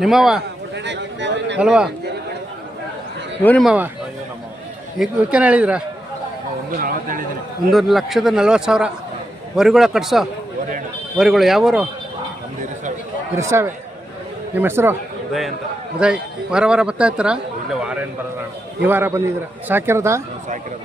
ನಿಮ್ಮವ ಅಲ್ವಾ? ಇವು ನಿಮ್ಮವ ಈಗ ಹೇಳಿದ್ರ? ಒಂದು ಲಕ್ಷದ ನಲ್ವತ್ತು ಸಾವಿರ ವರಿಗಳ ಕಟ್ಸೋ? ವರಿಗಳು ಯಾವೂರು? ಇರ್ಸಾವೆ. ನಿಮ್ಮ ಹೆಸರು? ಉದಯ ಅಂತ. ಉದಯ್. ವಾರ ವಾರ ಬರ್ತಾ ಇರ್ತಾರ? ವಾರ ಏನು ಬರೋಣ ಈ ವಾರ ಬಂದಿದ್ದೀರ? ಸಾಕಿರೋದಾ? ಸಾಕಿರೋದು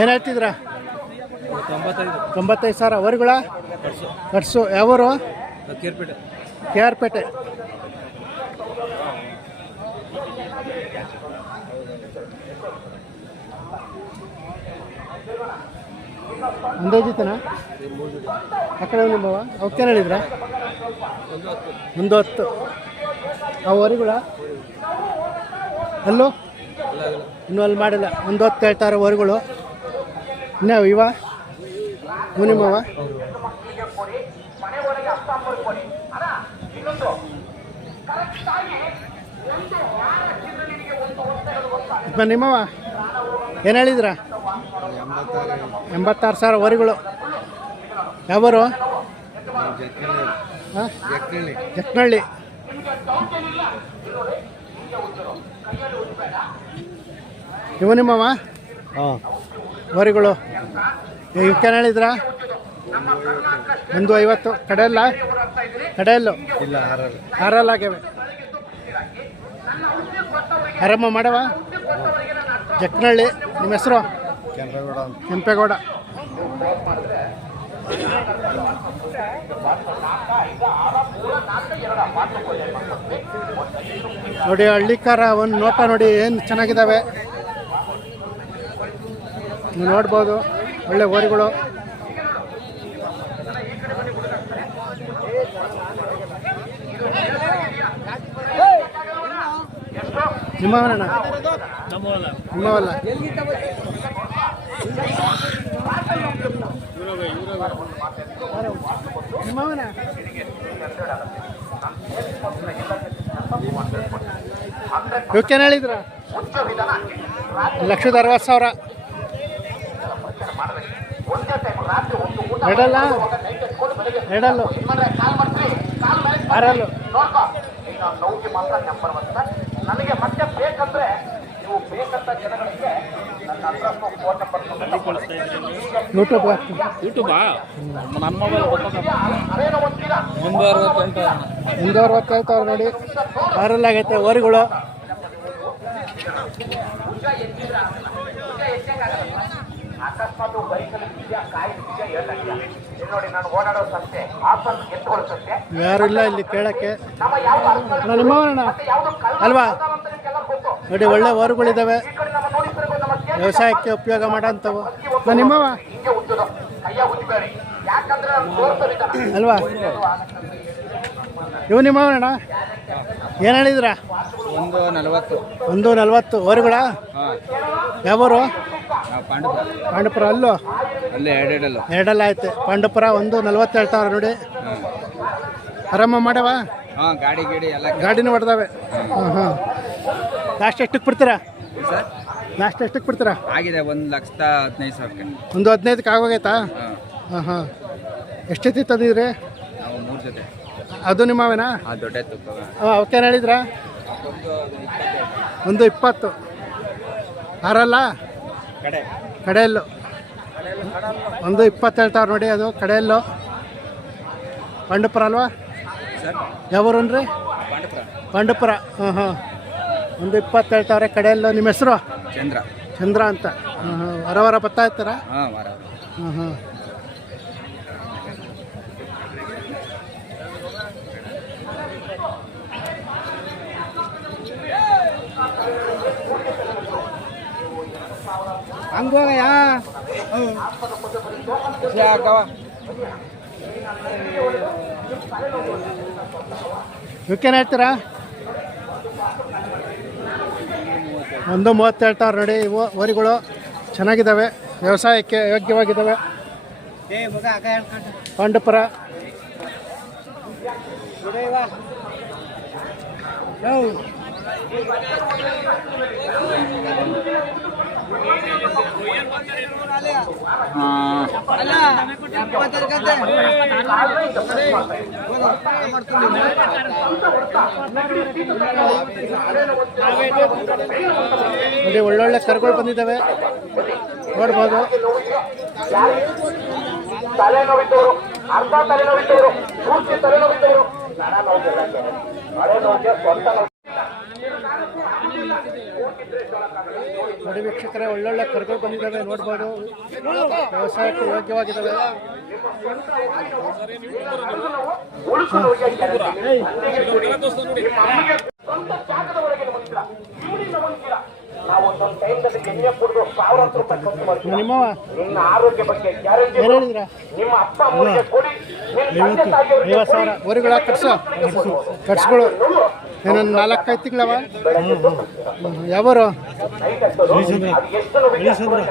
ಏನು ಹೇಳ್ತಿದ್ರ? ತೊಂಬತ್ತೈದು ಸಾವಿರ. ಅವರುಗಳ? ಕಟ್ಸು. ಯಾವರು? ಕೆ ಆರ್ ಪೇಟೆ ಅಂದಾಜಿತನ ಆ ಕಡೆ ನಿಮ್ಮವ ಅವಕ್ಕೇನು ಹೇಳಿದ್ರ? ಒಂದು ಹತ್ತು ವರಿಗಳ ಅಲ್ಲೂ? ಇನ್ನೂ ಅಲ್ಲಿ ಮಾಡಿಲ್ಲ. ಒಂದು ಹೊತ್ತು ಹೇಳ್ತಾರೆ ಹೊರಗಳು. ಇನ್ನೂ ಇವ ಮುನಿಮವ. ನಿಮ್ಮವ ಏನು ಹೇಳಿದ್ರ? ಎಂಬತ್ತಾರು ಸಾವಿರ ವರಿಗಳು ಯಾವರು? ಹಾಂ? ಜಕ್ನಳ್ಳಿ ಇವು ನಿಮ್ಮವ ಹಾಂ. ವರಿಗಳು ಇವಕ್ಕೇನು ಹೇಳಿದ್ರ? ಒಂದು ಐವತ್ತು. ಕಡೆಯಲ್ಲ? ಕಡೆಯಲ್ಲು? ಇಲ್ಲ ಆರಲ್ಲ. ಆರಲ್ಲ ಆಗ್ಯಾವೆ ಆರಾಮ ಮಾಡವ? ಜಕ್ನಹಳ್ಳಿ ನಿಮ್ಮ ಹೆಸರು? ಕೆಂಪೇಗೌಡ ನೋಡಿ ಹಳ್ಳಿಕಾರ ಒಂದು ನೋಟ ನೋಡಿ ಏನು ಚೆನ್ನಾಗಿದ್ದಾವೆ ನೀವು ನೋಡ್ಬೋದು ಒಳ್ಳೆ ಓರಿಗಳು ನಿಮ್ಮವನಣ್ಣ? ನಿಮ್ಮವಲ್ಲ? ನಿಮ್ಮವನ? ಹೇಳಿದ್ರ? ಲಕ್ಷದ ಅರವತ್ತು ಸಾವಿರ. ಎರಡಲ್ಲ ನಂಬರ್ ಆರಲ್ಲು ನನಗೆ ಮತ್ತೆ ಬೇಕಂದ್ರೆ ನೀವು ಬೇಕಂತ ಜನಗಳಿಗೆ ನನ್ನ ಹತ್ರ ಫೋನ್ ನಂಬರ್ ಯೂಟ್ಯೂಬ್ ನನ್ನ ಮೊಬೈಲ್ ಅರವತ್ತೆಂಟು ನೋಡಿ ಆರಲ್ಲಾಗೈತೆ ಓರಿಗಳು ಅಕಸ್ಮಾತ್ ಬೈಕಲ್ಲಿ ಬೀಜ ಕಾಯಿ ಬೀಜ ಏಳಲ್ಲ ಇಲ್ಲಿ ನೋಡಿ ನಾನು ಓಡಾಡೋ ಸಂತೆ ಆಫರ್ ಎತ್ತುಕೊಳ್ಳೋ ಸಂತೆ ಯಾರು ಇಲ್ಲ ಇಲ್ಲಿ ಕೇಳಕ್ಕೆ. ನಮ್ಮ ಯಾವ ಅಲ್ವಾ? ಅಂತ ನಿಮ್ಗೆಲ್ಲ ಗೊತ್ತು. ನೋಡಿ ಒಳ್ಳೆ ಕೇಳಿ ವ್ಯವಸಾಯಕ್ಕೆ ಉಪಯೋಗ ಮಾಡೋಂಥವು ನಾನು ನಿಮ್ಮವ ಅಲ್ವಾ? ಇವು ನಿಮ್ಮವನಣ್ಣ ಏನು ಹೇಳಿದ್ರ? ಒಂದು ನಲವತ್ತು. ಒಂದು ನಲ್ವತ್ತು. ಓರುಗಳ ಯಾವರು ಯಾವೂರು? ಪಾಂಡುಪುರ? ಅಲ್ಲೋ? ಅಲ್ಲೇ ಎರಡೆರಡಲ್ಲ? ಎರಡಲ್ಲ ಐತೆ ಪಾಂಡಪುರ ಒಂದು ನಲ್ವತ್ತು ಸಾವಿರ ನೋಡಿ. ಆರಾಮ ಮಾಡವ ಹಾಂ ಗಾಡಿ ಗಿಡಿ ಎಲ್ಲ ಗಾಡಿನೂ ಹೊಡೆದಾವೆ. ಹಾಂ ಹಾಂ ಲಾಸ್ಟ್ ಎಷ್ಟಕ್ಕೆ ಬಿಡ್ತೀರಾ? ಸರ್? ಲಾಸ್ಟ್ ಎಷ್ಟಕ್ಕೆ ಬಿಡ್ತೀರಾ? ಆಗಿದೆ ಒಂದು ಲಕ್ಷದ ಹದಿನೈದು ಸಾವಿರಕ್ಕೆ. ಒಂದು ಹದಿನೈದಕ್ಕೆ ಆಗೋಗೈತಾ? ಹಾಂ ಹಾಂ ಹಾಂ ಎಷ್ಟೈತಿ ತಂದಿದ್ರಿ? ನಾವು ಮೂರು ಜೊತೆ. ಅದು ನಿಮ್ಮವೇನಾ? ಆ ದೊಡ್ಡ ಅವಕ್ಕೆ ಹಾಂ ಅವಕ್ಕೇನು ಹೇಳಿದ್ರಾ ಒಂದು ಇಪ್ಪತ್ತು. ಆರಲ್ಲ? ಕಡೆಯಲ್ಲು. ಒಂದು ಇಪ್ಪತ್ತೇಳು ಸಾವಿರ ನೋಡಿ ಅದು ಕಡೆಯಲ್ಲು. ಬಂಡಪುರ ಅಲ್ವಾ? ಯಾವೂರನ್ರಿ ಬಂಡಪುರ. ಪಾಂಡುಪುರ ಹಾಂ ಹಾಂ ಒಂದು ಇಪ್ಪತ್ತೇಳು ಸಾವಿರ ಕಡೆಯಲ್ಲು. ನಿಮ್ಮ ಹೆಸರು? ಚಂದ್ರ. ಚಂದ್ರ ಅಂತ. ಹಾಂ ಹಾಂ ವಾರ ವಾರ ಬರ್ತಾ ಇರ್ತಾರ? ಹಾಂ ಹಾಂ ಹಂಗೋಗಯ್ಯ ಯಾಕವ ಹೇಳ್ತೀರಾ ಒಂದು ಮೂವತ್ತು ಹೇಳ್ತಾರೆ ನೋಡಿ. ಇವು ವರಿಗಳು ಚೆನ್ನಾಗಿದ್ದಾವೆ. ವ್ಯವಸಾಯಕ್ಕೆ ಯೋಗ್ಯವಾಗಿದ್ದಾವೆ. ಪಾಂಡುಪುರ. ನೋಡಿ ಒಳ್ಳೊಳ್ಳೆ ಕರ್ಗಳು ಬಂದಿದ್ದಾವೆ. ನೋಡ್ಬೋದು. ತಲೆನೋವಿದ್ದವರು ಅರ್ಧ ತಲೆನೋವಿದ್ದವರು ಪೂರ್ತಿ ತಲೆನೋವಿದ್ದವರು. ಸ್ವಂತ ನೋಡಿ ವೀಕ್ಷಕರೇ ಒಳ್ಳೊಳ್ಳೆ ಕರುಗಳು ಬಂದಿದ್ದಾವೆ ನೋಡ್ಬೋದು. ವ್ಯವಸಾಯಕ್ಕೆ ಯೋಗ್ಯವಾಗಿದ್ದಾವೆ. ನಿಮ್ಮ ತಾಯಿಯವರಿಗೆ ಐವತ್ತು ಸಾವಿರ. ಊರುಗಳ ಕಟ್ಸು. ಕಟ್ಸ್ಗಳು ಏನೊಂದು ನಾಲ್ಕೈದು ತಿಂಗಳವ? ಯಾವರು?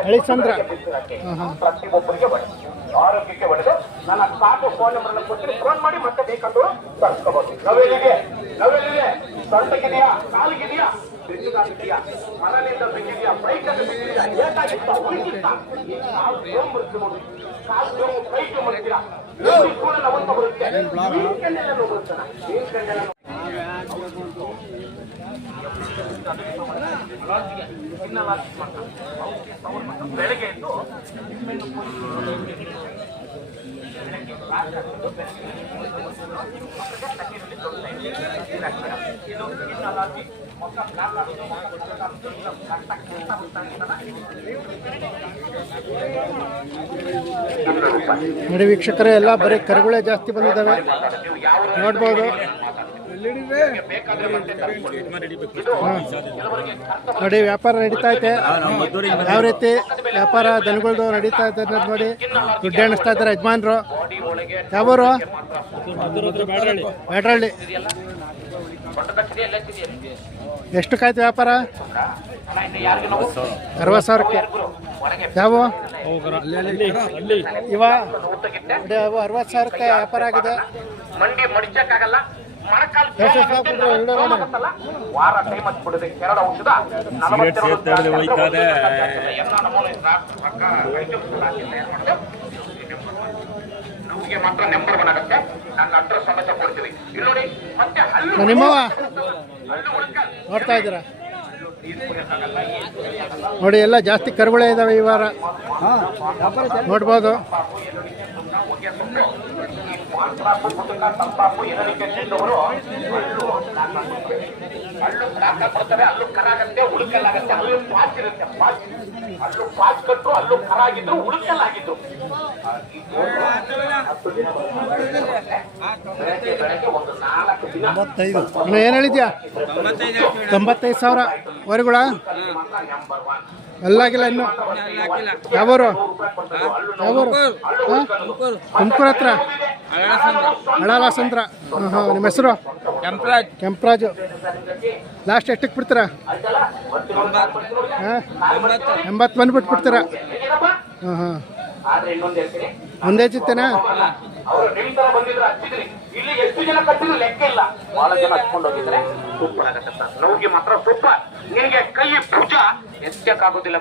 ಹಳಿಸಂದ್ರ ಹಾಂ ಹಾಂ ಆರೋಗ್ಯಕ್ಕೆ ನನ್ನ ಸಾಕು ಫೋನ್ ನಂಬರ್ ಕೊಡ್ತೀನಿ ಫೋನ್ ಮಾಡಿ ಮತ್ತೆ ಬೇಕಂದ್ರು ತರ್ಸ್ಕೋಬಹುದು ನವೆಲ್ಲಿಗೆ ನವೆಲ್ಲಿಗೆ ಸೊಂಟಕ್ಕಿದೆಯಾ ಕಾಲಿಗಿದೆಯಾ ಬಿದ್ದಿದೆಯಾ ಮನೆಯಿಂದ ಬಿದ್ದಿದೆಯಾ ಬೈಕಲ್ಲಿ ಬಿದ್ದಿದೆಯಾ ಏಕಾಗಿತ್ತ ಹುಡುಗಿತ್ತ ಕಾಲು ಜೋಮ್ ಬರುತ್ತೆ ನೋಡಿ ಕಾಲು ಜೋಮ್ ಕೂಡ ನವಂತ ಕಣ್ಣೆಲ್ಲ ಕಣ್ಣೆಲ್ಲ ನೋವು. ನೋಡಿ ವೀಕ್ಷಕರೇ ಎಲ್ಲ ಬರೀ ಕರುಗಳೇ ಜಾಸ್ತಿ ಬಂದಿದ್ದಾವೆ ನೋಡ್ಬೋದು. ನೋಡಿ ವ್ಯಾಪಾರ ನಡೀತಾ ಐತೆ ಯಾವ ರೀತಿ ವ್ಯಾಪಾರ ದನಗಳದು ನಡೀತಾ ಇದೆ ಅನ್ನೋದು ನೋಡಿ. ದುಡ್ಡು ಎಣಿಸ್ತಾ ಇದ್ದಾರೆ ಯಜಮಾನ್ರು. ಯಾವೂರು? ಬ್ಯಾಟ್ರಳ್ಳಿ ಎಷ್ಟು ಕಾಯ್ತು ವ್ಯಾಪಾರ? ಅರವತ್ತು ಸಾವಿರಕ್ಕೆ. ಯಾವ? ಇವ? ಅರವತ್ತು ಸಾವಿರಕ್ಕೆ. ವ್ಯಾಪಾರ ಆಗಿದೆ. ವಾರ ಟೈಮ್ ಹಚ್ಬಿಡುತ್ತೆ ಎರಡು ಔಷಧ? ನಮ್ಗೆ ಮಾತ್ರ ನೆಂಬರ್ ಆಗುತ್ತೆ. ನನ್ನ ಅಡ್ರೆಸ್ ಸಮೇತ ಕೊಡ್ತೀವಿ. ಇಲ್ಲಿ ನೋಡಿ ಮತ್ತೆ ಹಲ್ಲು ನಿಮ್ಮವ ನೋಡ್ತಾ ಇದ್ದೀರಾ? ನೋಡಿ ಎಲ್ಲ ಜಾಸ್ತಿ ಕರುಗಳೇ ಇದಾವೆ ಈ ವಾರ. ನೋಡ್ಬೋದು. ಏನು ಹೇಳಿದ್ಯಾ? ತೊಂಬತ್ತೈದು ಸಾವಿರ. ವರೆಗಳ? ಎಲ್ಲ ಆಗಿಲ್ಲ ಎಲ್ಲಾಗಿಲ್ಲ ಇನ್ನು. ಯಾವೂರು? ಯಾವೂರು? ತುಮಕೂರು ಹತ್ರ? ಹಳಾಲಸಂದ್ರ ಹಾಂ ಹಾಂ ನಿಮ್ಮ ಹೆಸರು? ಕೆಂಪರಾಜ್. ಕೆಂಪರಾಜು. ಲಾಸ್ಟ್ ಎಷ್ಟಕ್ಕೆ ಬಿಡ್ತೀರಾ? ಹಾಂ? ಎಂಬತ್ತು ಬಂದ್ಬಿಟ್ಟು ಬಿಡ್ತೀರಾ? ಹಾಂ ಹಾಂ. ಒಂದೇ ಚಿತ್ತೇನಾ ಇಲ್ಲಿ ಎಷ್ಟು ಜನ ಕಟ್ಟಿದ್ರು ಲೆಕ್ಕ ಇಲ್ಲ. ಬಹಳ ಜನ ಹಚ್ಕೊಂಡು ಹೋಗಿದ್ರೆ ಸೂಪರ್ ಆಗತ್ತೆ ಸರ್. ನೋವಿಗೆ ಮಾತ್ರ ಸೂಪರ್. ನಿನಗೆ ಕೈ ಭುಜ. ಎತ್ತಕ್ಕಾಗೋದಿಲ್ಲ